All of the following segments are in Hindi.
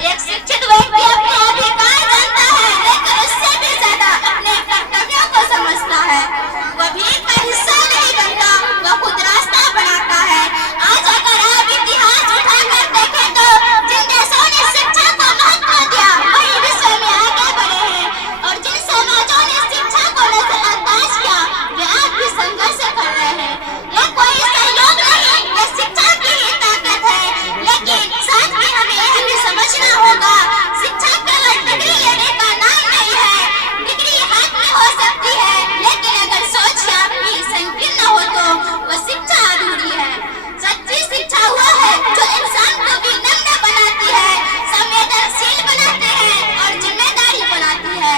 एक शिक्षित व्यक्ति अपने अधिकार जानता है, लेकिन उससे भी ज्यादा अपने कर्तव्यों को समझता है। वह भीड़ का हिस्सा नहीं बनता, वह खुद रास्ता बनाता है। आज अगर आप इतिहास उठाकर देखें तो जिन देशों ने शिक्षा को महत्व दिया वही विश्व में आगे बढ़े हैं, और जिन समाजों ने शिक्षा को नजरअंदाज किया वे आज भी संघर्ष कर रहे हैं। ये कोई सहयोग नहीं, ये शिक्षा की ही ताकत है। लेकिन साथ में हमें यह भी समझना होगा, शिक्षा केवल डिग्री लेने का नाम नहीं है। डिग्री हाथ में हो सकती है, लेकिन अगर सोच आपकी संकीर्ण हो तो वह शिक्षा अधूरी है। सच्ची शिक्षा हुआ है जो इंसान को विनम्र बनाती है, संवेदनशील बनाती है और जिम्मेदारी बनाती है।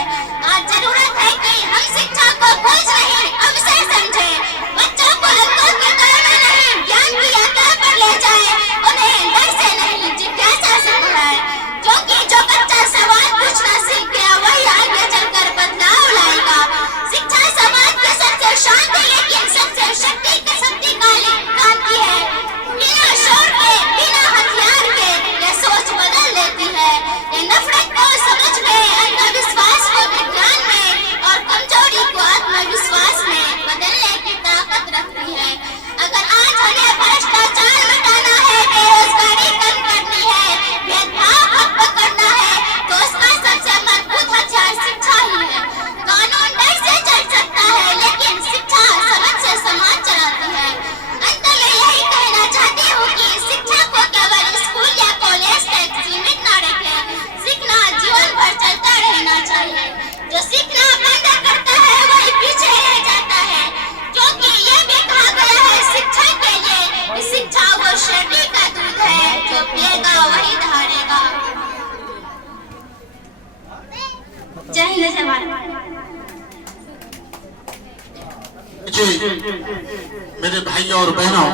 आज जरूरत है कि हम शिक्षा को बोझ नहीं, अवसर समझें। बच्चों को अंकों की दौड़ में नहीं, ज्ञान की यात्रा पर ले जाए। उन्हें डर से नहीं, जिज्ञासा से पढ़ाए, क्योंकि जो बच्चा सवाल पूछना सीख गया वही आगे चलकर बदलाव लाएगा। शिक्षा समाज के सबसे शांत लेकिन सबसे शक्तिशाली क्रांति है। बिना शोर के, बिना हथियार के ये सोच बदल देती है। ये नफरत को समझ में, अंधविश्वास को विज्ञान में और कमजोरी को आत्मविश्वास में बदलने की ताकत रखती है। अगर आज हमें भ्रष्टाचार मिटाना है, बेरोजगारी कम करनी है, भेदभाव खत्म करना है, तो उसका सबसे मजबूत हथियार शिक्षा ही है। कानून डर से चल सकता है, लेकिन शिक्षा समझ से समाज चलाती है। अंत में यही कहना चाहती हूँ कि शिक्षा को केवल स्कूल या कॉलेज तक सीमित न रखें। सीखना जीवन भर चलता रहना चाहिए। जो सीखना बंद करता है वही पीछे रह जाता है, क्योंकि ये भी कहा गया है शिक्षा के लिए कि शिक्षा वो शेरनी का दूध है, जो पिएगा वही धारेगा। जय हिंद, जय भारत। जी मेरे भाइयों और बहनों,